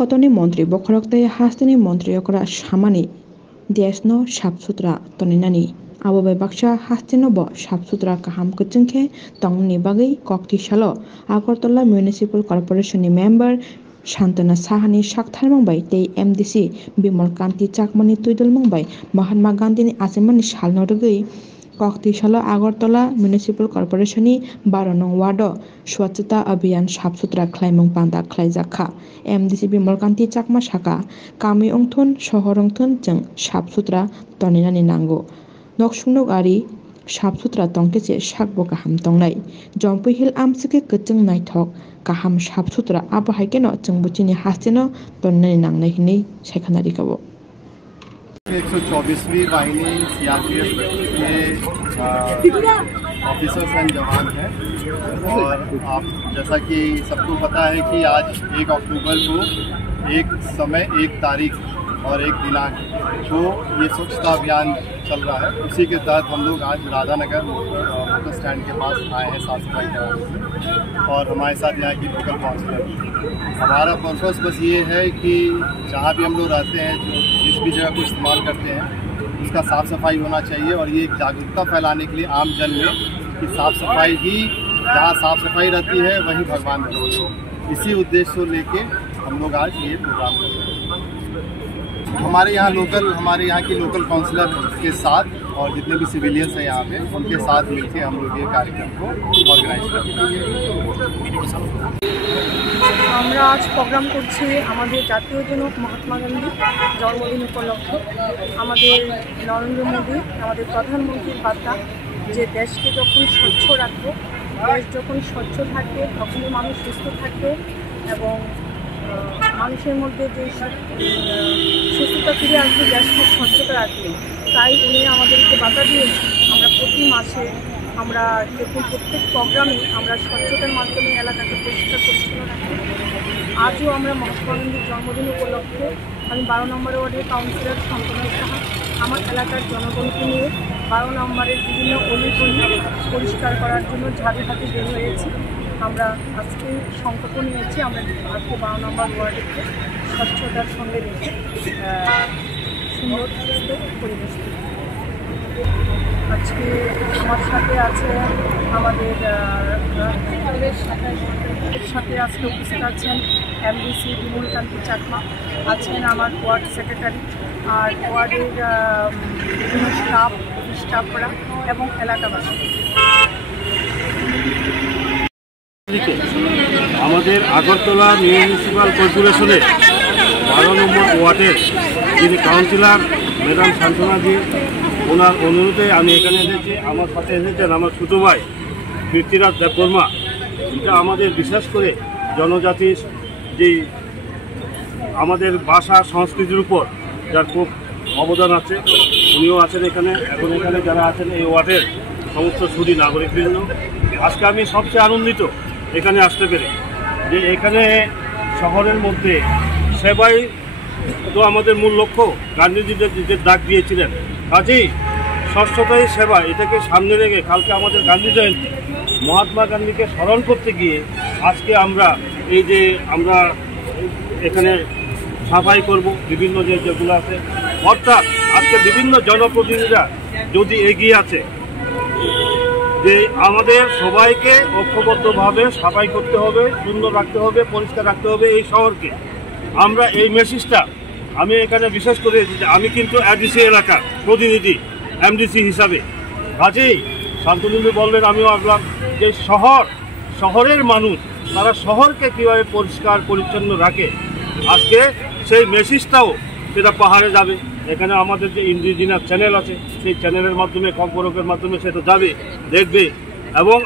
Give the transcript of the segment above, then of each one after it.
কতনি মন্ত্রী বখরকতাই হাস্তিনি মন্ত্রী অকরা সামানি দেশনো সাফসুত্রা তনিনানি আবহাওয়া বাক্সা হাস্তিনো ব সাফসুত্রা কাহাম কচুংখে তংনি বাগৈ ককটিসালো আগরতলা মিউনিসিপাল কর্পোরেশননি মেম্বার শান্তনা সাহানি সাকথার মংবাই tei MDC বিমল কান্তি চাকমানি তুইদল মংবাই মহাত্মা গান্ধীনি আচিমানি সালনরগৈ ককটিসালো আগরতলা মিউনিসিপাল কর্পোরেশননি 12 নং ওয়ার্ড স্বচ্ছতা অভিযান সাফসুত্রা খ্লাইমং পান্তা খ্লাইজাখা MDC বিমল কান্তি চাকমা সাকা কামি অংথন শহর অংথন जों সাফসুত্রা তনিনানি নাঙ্গো নকসুংনক আরি সাফসুত্রা তংকেছে সাকবো কাহাম তংনাই জম্পুই হিল আমসিকে কচুং নাইথক কাহাম সাফসুত্রা আবহাইकेनो जों बुचिनि हास्तेनो तनिनानि नांनाय हिनै सायखानारि गावो 124वीं वाहिनी सीआरपीएफ के ऑफिसर्स एंड जवान हैं और आप जैसा कि सबको पता है कि आज 1 अक्टूबर को एक समय 1 तारीख और 1 दिनांक को ये स्वच्छता अभियान चल रहा है। उसी के तहत हम लोग आज राधानगर मोटर स्टैंड के पास आए हैं साफ सफाई कराने और हमारे साथ यहाँ की लोकल काउंसिलर। हमारा पर्पस बस ये है कि जहाँ भी हम लोग रहते हैं जिस भी जगह को इस्तेमाल करते हैं उसका साफ़ सफाई होना चाहिए और ये एक जागरूकता फैलाने के लिए आम जन में कि साफ़ सफाई ही जहाँ साफ़ सफाई रहती है वहीं भगवान रहते हैं। इसी उद्देश्य को लेके हम लोग आज ये प्रोग्राम कर रहे हैं। हमारे यहाँ की लोकल काउंसिलर के साथ और जितने भी सिविलियंस हैं यहाँ पे उनके साथ मिलकर हम लोग ये कार्यक्रम को ऑर्गेनाइज करते हैं। আমরা আজ প্রোগ্রাম করছি আমাদের জাতীয় জনক মহাত্মা গান্ধী জন্মদিন উপলক্ষে। আমাদের নরেন্দ্র মোদী আমাদের প্রধানমন্ত্রীর বার্তা যে দেশকে যখন স্বচ্ছ রাখবো, দেশ যখন স্বচ্ছ থাকবে তখনই মানুষ সুস্থ থাকবে এবং মানুষের মধ্যে যে সুস্থতা ফিরে আসবে দেশকে স্বচ্ছতা রাখবে। তাই উনি আমাদেরকে বার্তা দিয়েছেন আমরা প্রতি মাসে আমরা দেখুন প্রত্যেক প্রোগ্রামে আমরা স্বচ্ছতার মাধ্যমে এলাকাকে পরিষ্কার পরিচ্ছন্ন রাখি। আজও আমরা মহাত্মা গান্ধীর জন্মদিন উপলক্ষে আমি 12 নম্বর ওয়ার্ডের কাউন্সিলর শান্তনা সাহা আমার এলাকার জনগণকে নিয়ে 12 নম্বরের বিভিন্ন অলিগলি পরিষ্কার করার জন্য ঝাড়ু হাতে বের হয়েছি। আমরা আজকে সংকল্প নিয়েছি আমরা আজকে 12 নম্বর ওয়ার্ডকে স্বচ্ছতার সঙ্গে রেখে সুন্দর সুস্থ পরিবেশ। আজকে আমার সাথে আছে আমাদের সাথে আজকে উপস্থিত আছেন MDC বিমল কান্তি চাকমা, আছেন আমার ওয়ার্ড সেক্রেটারি আর ওয়ার্ডের বিভিন্ন স্টাফরা এবং এলাকাবাসী। আমাদের আগরতলা মিউনিসিপাল কর্পোরেশনের 12 নম্বর ওয়ার্ডের যিনি কাউন্সিলর ম্যাডাম শান্তনাজি, ওনার অনুরোধে আমি এখানে এসেছি। আমার সাথে এসেছেন আমার ছোটো ভাই কীর্তিরাজ দেববর্মা। এটা আমাদের বিশেষ করে জনজাতির যেই আমাদের ভাষা সংস্কৃতির উপর যার খুব অবদান আছে, উনিও আছেন এখানে। এখন এখানে যারা আছেন এই ওয়ার্ডের সমস্ত সুদী নাগরিকবৃন্দ, আজকে আমি সবচেয়ে আনন্দিত এখানে আসতে পেরে যে এখানে শহরের মধ্যে সেবাই তো আমাদের মূল লক্ষ্য। গান্ধীজি যে ডাক দিয়েছিলেন, কাজেই স্বচ্ছতাই সেবা এটাকে সামনে রেখে কালকে আমাদের গান্ধী জয়ন্তী, মহাত্মা গান্ধীকে স্মরণ করতে গিয়ে আজকে আমরা এই যে আমরা এখানে সাফাই করব বিভিন্ন যেগুলো আছে, অর্থাৎ আজকে বিভিন্ন জনপ্রতিনিধিরা যদি এগিয়ে আছে যে আমাদের সবাইকে ঐক্যবদ্ধভাবে সাফাই করতে হবে, সুন্দর রাখতে হবে, পরিষ্কার রাখতে হবে এই শহরকে। আমরা এই মেসেজটা আমি এখানে বিশেষ করে আমি কিন্তু ADC এলাকার প্রতিনিধি MDC হিসাবে, কাজেই শান্তনুদি বললেন আমিও আসলাম যে শহরের মানুষ তারা শহরকে কীভাবে পরিষ্কার পরিচ্ছন্ন রাখে, আজকে সেই মেসেজটাও সেটা পাহাড়ে যাবে। এখানে আমাদের যে ইন্ডিজিনাস চ্যানেল আছে সেই চ্যানেলের মাধ্যমে কম্পরকের মাধ্যমে সেটা যাবে, দেখবে। এবং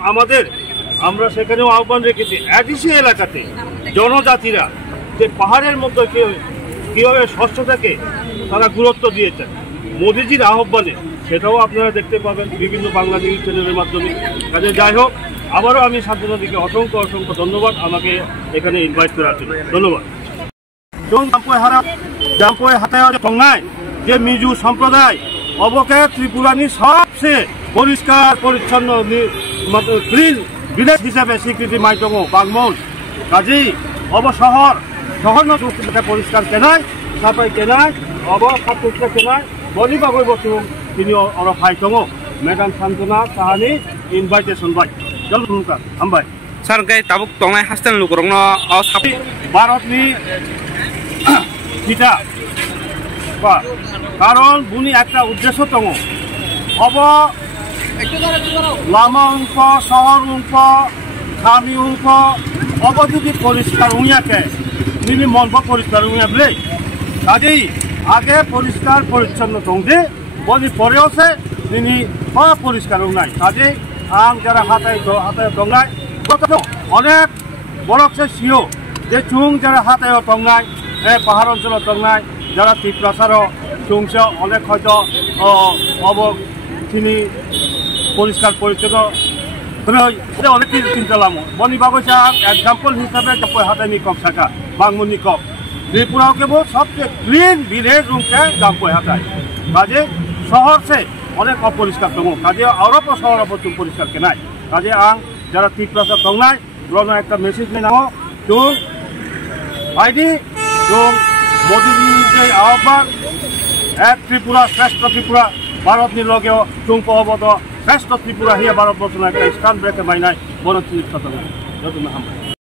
আমরা সেখানেও আহ্বান রেখেছি ADC এলাকাতে জনজাতিরা যে পাহাড়ের মধ্যে কীভাবে স্বচ্ছতাকে তারা গুরুত্ব দিয়েছেন মোদিজির আহ্বানে, সেটাও আপনারা দেখতে পাবেন বিভিন্ন বাংলা নিউজ চ্যানেলের মাধ্যমে। কাজে যাই হোক, আবারও আমি শান্তনাদিকে অসংখ্য ধন্যবাদ আমাকে এখানে ইনভাইট করার জন্য। ধন্যবাদ। জাম্পয় হাতায় যে মিজু সম্প্রদায় অবকে ত্রিপুরানি সবচেয়ে পরিষ্কার পরিচ্ছন্ন ক্লিন ভিলেজ হিসাবে স্বীকৃতি মাইতঙ্গ বাগমন। কাজেই শহর শহর নগর পরিষ্কার কেনাই সাফাই কেনাই অবস্থা পরিষ্কার কেনাই বলি বাবুই বস্তু তিনি অরফ হাই দङ मेडाम सान्जना साहानि इनभाइटेसन बाय जल रुका हामबाय सार गाय ताबुक तंनाय हस्टेल लुगरंनो साबि भारतनि खिथा बा कारण बुनि একটা उद्देश्य दङ अब लामा अंक शहर अंक खामी अंक अब যদি পরিষ্কার উইয়াকে নিনি মনব পরিষ্কার উইয়াবলে কাজেই আগে পরিষ্কার পরিচ্ছন্ন দংদে বলি পরেওছে নিনি পরিষ্কার নাই কাজে আং যারা হাতায় দংনায় অনেক বড়ছে সিও যে চুং যারা হাতায় দংনায় পাহাড় অঞ্চল দংনায় যারা তীব্রাচার চুংছে অনেক হয়তো অব তিনি পরিষ্কার পরিচ্ছন্ন অনেক চিন্তা লাম বনি বাগৈছা এক্সাম্পল হিসাবে হাতায়নি কক থাকা বাংমুনি কক ত্রিপুরাও কেবল সবচেয়ে ক্লিন ভিলেজ রুমকে গাম্পয় হাতায় কাজে শহর সে অনেক অপরিষ্কার দङ কাজে আরব শহর চুং পরিষ্কার কেনাই কাজে আং যারা তীব্রাচার দংনায় রনো একটা মেসেজ নাও চুং আইডি চুং মোদীজি যে আহ্বান এক ত্রিপুরা শ্রেষ্ঠ ত্রিপুরা ভারতনি লগেও চুং পহবদ শ্রেষ্ঠ ত্রিপুরা হিয়া ভারতবর্ষ একটা স্থান ব্রেকে মাইনাই বড় চিকিৎসা দङ যত না